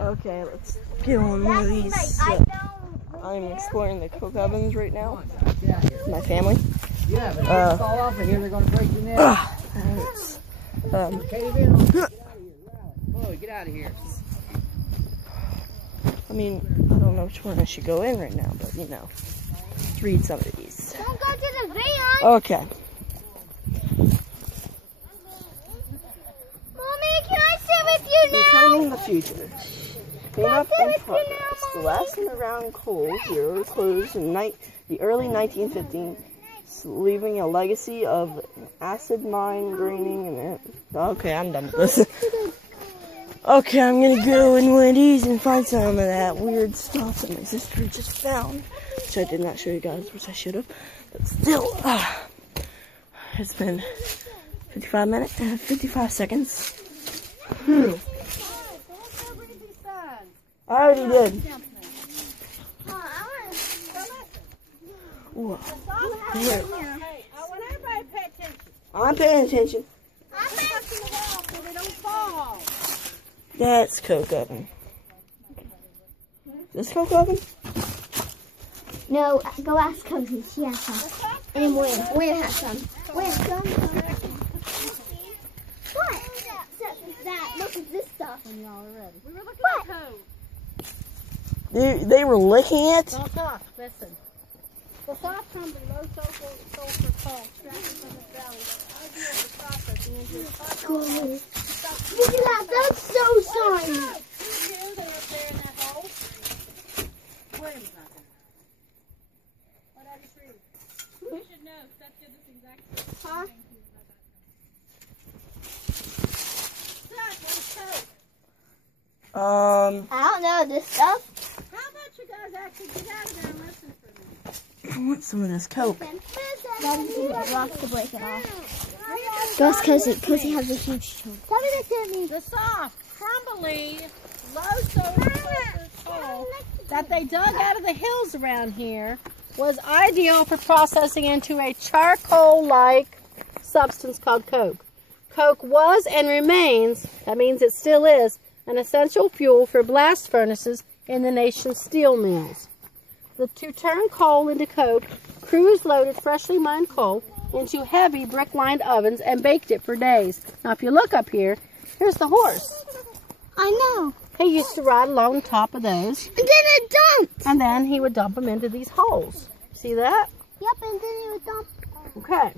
Okay, let's get on one of these. I'm exploring the coke ovens right now with my family. Yeah, but they fall off and here they're going to break your neck. Cave in on Chloe, get out of here. I mean, I don't know which one I should go in right now, but you know, let's read some of these. Don't go to the van. Okay. Mommy, can I sit with you now? Reclaiming the future. Clean up in progress. The last underground coal here closed in the early 1950s, leaving a legacy of acid mine draining and okay, I'm done with this. Okay, I'm gonna go in one of these and find some of that weird stuff that my sister just found, which I did not show you guys, which I should have. But still, it's been 55 seconds. I already did. Whoa. Here. I'm paying attention. That's coke oven. This coke oven? No, go ask Cozy. She has some. And Win has some. Win, some. What? That. Look at this stuff. We were looking What? at coke. They were licking it? Don't talk, listen. The soft comes in low sulfur coal, extracted from the valley, ideal for processing into a Look at that. That's so shiny. They up there in that hole. William's not there. What I just read? You should know, Seth did this exact same thing to you about that. Seth, what's coke? I don't know this stuff. How about you guys actually get out of there and listen for me? I want some of this coke. Daddy's gonna get rocks to break it off. That's because he has a huge chunk. Tell me this, Sammy. The soft, crumbly, low sulfur coal that they dug out of the hills around here was ideal for processing into a charcoal-like substance called coke. Coke was and remains, that means it still is, an essential fuel for blast furnaces in the nation's steel mills. To turn coal into coke, crews loaded freshly mined coal into heavy brick-lined ovens and baked it for days. Now, if you look up here, here's the horse. I know. He used to ride along top of those, And then it dumped. and then he would dump them into these holes. See that? Yep, and then it would dump. Okay.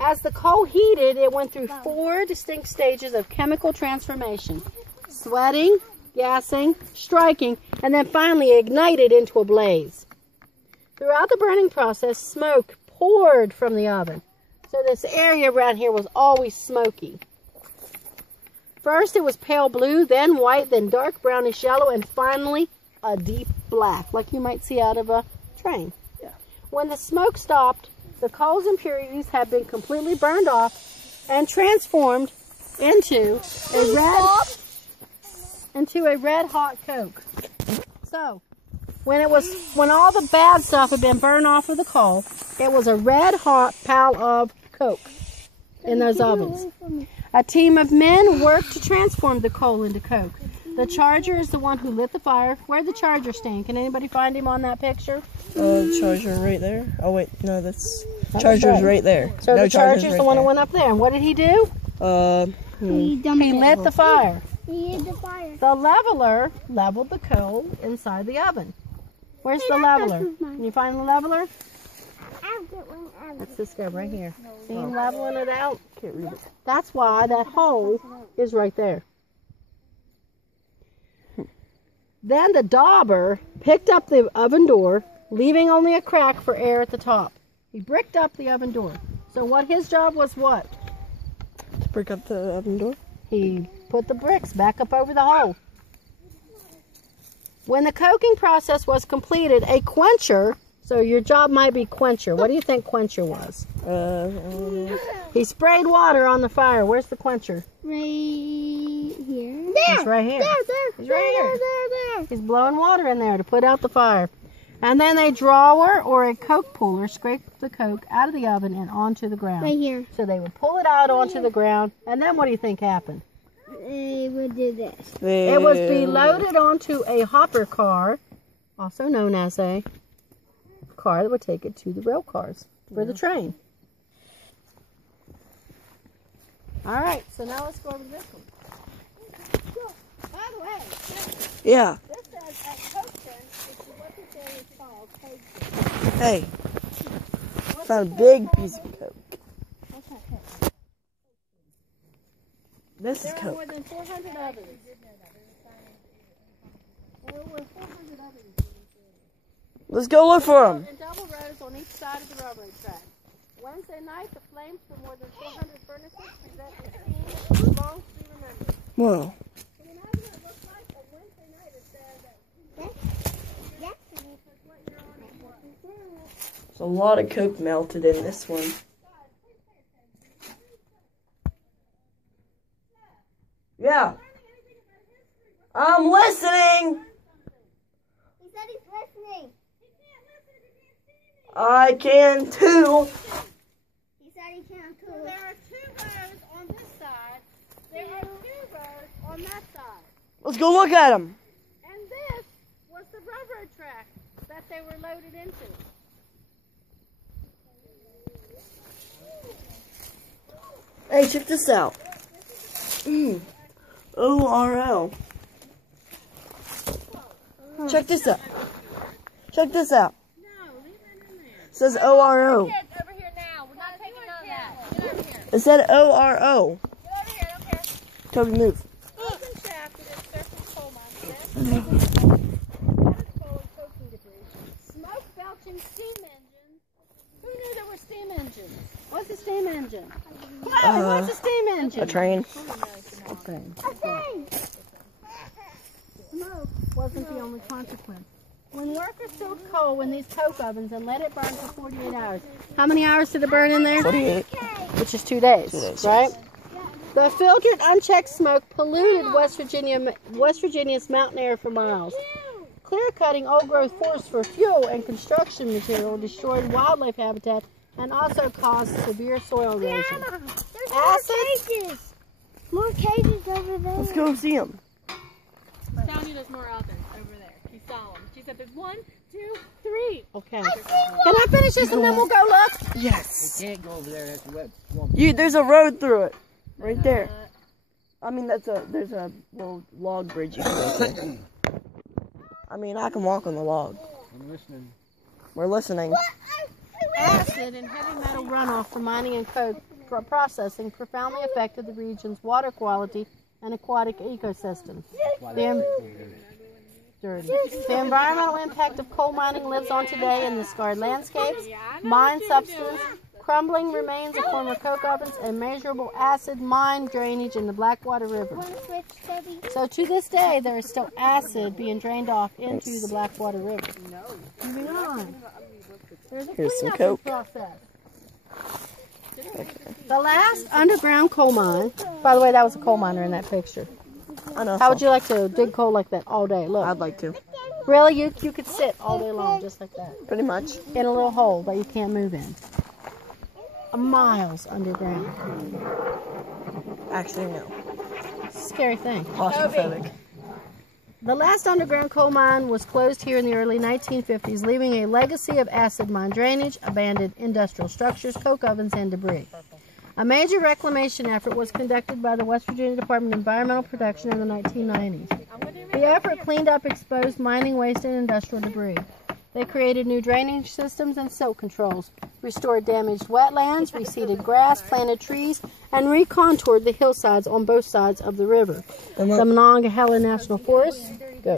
As the coal heated, it went through 4 distinct stages of chemical transformation. Sweating, gassing, striking, and then finally ignited into a blaze. Throughout the burning process, smoke poured from the oven. So this area around here was always smoky. First it was pale blue, then white, then dark brownish yellow, and finally a deep black, like you might see out of a train. Yeah. When the smoke stopped, the coal's impurities had been completely burned off and transformed into a red hot coke. So, when all the bad stuff had been burned off of the coal, it was a red hot pile of coke in those ovens. A team of men worked to transform the coal into coke. The charger is the one who lit the fire. Where'd the charger stand? Can anybody find him on that picture? The charger right there. Oh wait, no, that's charger's right there. So no, the charger's right the one there. that went up there. And what did he do? He dumped He it. lit the fire. He lit the fire. The leveler leveled the coal inside the oven. Where's the leveler? Can you find the leveler? That's this guy right here. See him leveling it out? Can't read it. That's why that hole is right there. Then the dauber picked up the oven door, leaving only a crack for air at the top. He bricked up the oven door. So what his job was what? To break up the oven door. He put the bricks back up over the hole. When the coking process was completed, a quencher, so your job might be quencher. What do you think quencher was? I don't know. He sprayed water on the fire. Where's the quencher? Right here. He's right here. He's right here. There. He's blowing water in there to put out the fire. And then a drawer or a coke puller scraped the coke out of the oven and onto the ground. Right here. So they would pull it out onto the ground. And then what do you think happened? They would do this. It was be loaded onto a hopper car, also known as a car that would take it to the rail cars for the train. All right, so now let's go over to this one. By the way, Yeah. this says at Coachton, which is what this area is called, Coachton. Hey. Found a big piece of coke. What's that Coke? This is There are coke. more than 400 ovens. There were 400 ovens. Let's go look for them. In double rows on each side of the railroad track. Wednesday night, the flames from more than 400 furnaces present a scene long to be remembered. Whoa. Can you imagine what it looks like on Wednesday night? It said that There's a lot of coke melted in this one. Yeah. I'm listening. He said he's listening. I can too. He said he can too. there are 2 rows on this side. There are 2 rows on that side. Let's go look at them. And this was the railroad track that they were loaded into. Hey, check this out. ORL. Check this out. Check this out. No, leave it in there. It says ORO. Kids, over here now. We're not taking none of that. Get over here. It said ORO. Get over here. I don't care. Toby, move. Open shaft with its surface coal mine. That is coal and coking debris. Smoke belching steam engines. Who knew there were steam engines? What's a steam engine? Come on, what's a steam engine? A train. Okay. Smoke wasn't the only consequence. When workers filled coal in these coke ovens and let it burn for 48 hours. How many hours did it burn in there? 48. Which is 2 days, 2 days, right? The filtered, unchecked smoke polluted West Virginia's mountain air for miles. Clear-cutting old-growth forests for fuel and construction material destroyed wildlife habitat and also caused severe soil erosion. There's more cages. More cages over there. Let's go see them. Telling you there's more others over there. She saw them. She said there's 1, 2, 3. Okay. Can I finish this and then we'll go look? Yes. You can't go over there. That's a wet swamp. There's a road through it. Right there. I mean, there's a little log bridge you can go to. I mean, I can walk on the log. I'm listening. We're listening. Acid and heavy metal runoff from mining and coke processing profoundly affected the region's water quality and aquatic ecosystem. The environmental impact of coal mining lives on today in the scarred landscapes, mine substance, crumbling remains of former coke ovens, and measurable acid mine drainage in the Blackwater River. So to this day, there is still acid being drained off into the Blackwater River. Moving on. There's a Here's some cleanup coke. process. The last underground coal mine, by the way, that was a coal miner in that picture. I know. How would you like to dig coal like that all day? Look. I'd like to. Really, you could sit all day long just like that. Pretty much. In a little hole that you can't move in. Miles underground. Actually, no. Scary thing. Claustrophobic. The last underground coal mine was closed here in the early 1950s, leaving a legacy of acid mine drainage, abandoned industrial structures, coke ovens, and debris. A major reclamation effort was conducted by the West Virginia Department of Environmental Protection in the 1990s. The effort cleaned up exposed mining waste and industrial debris. They created new drainage systems and silt controls, restored damaged wetlands, reseeded grass, planted trees, and recontoured the hillsides on both sides of the river. The Monongahela National Forest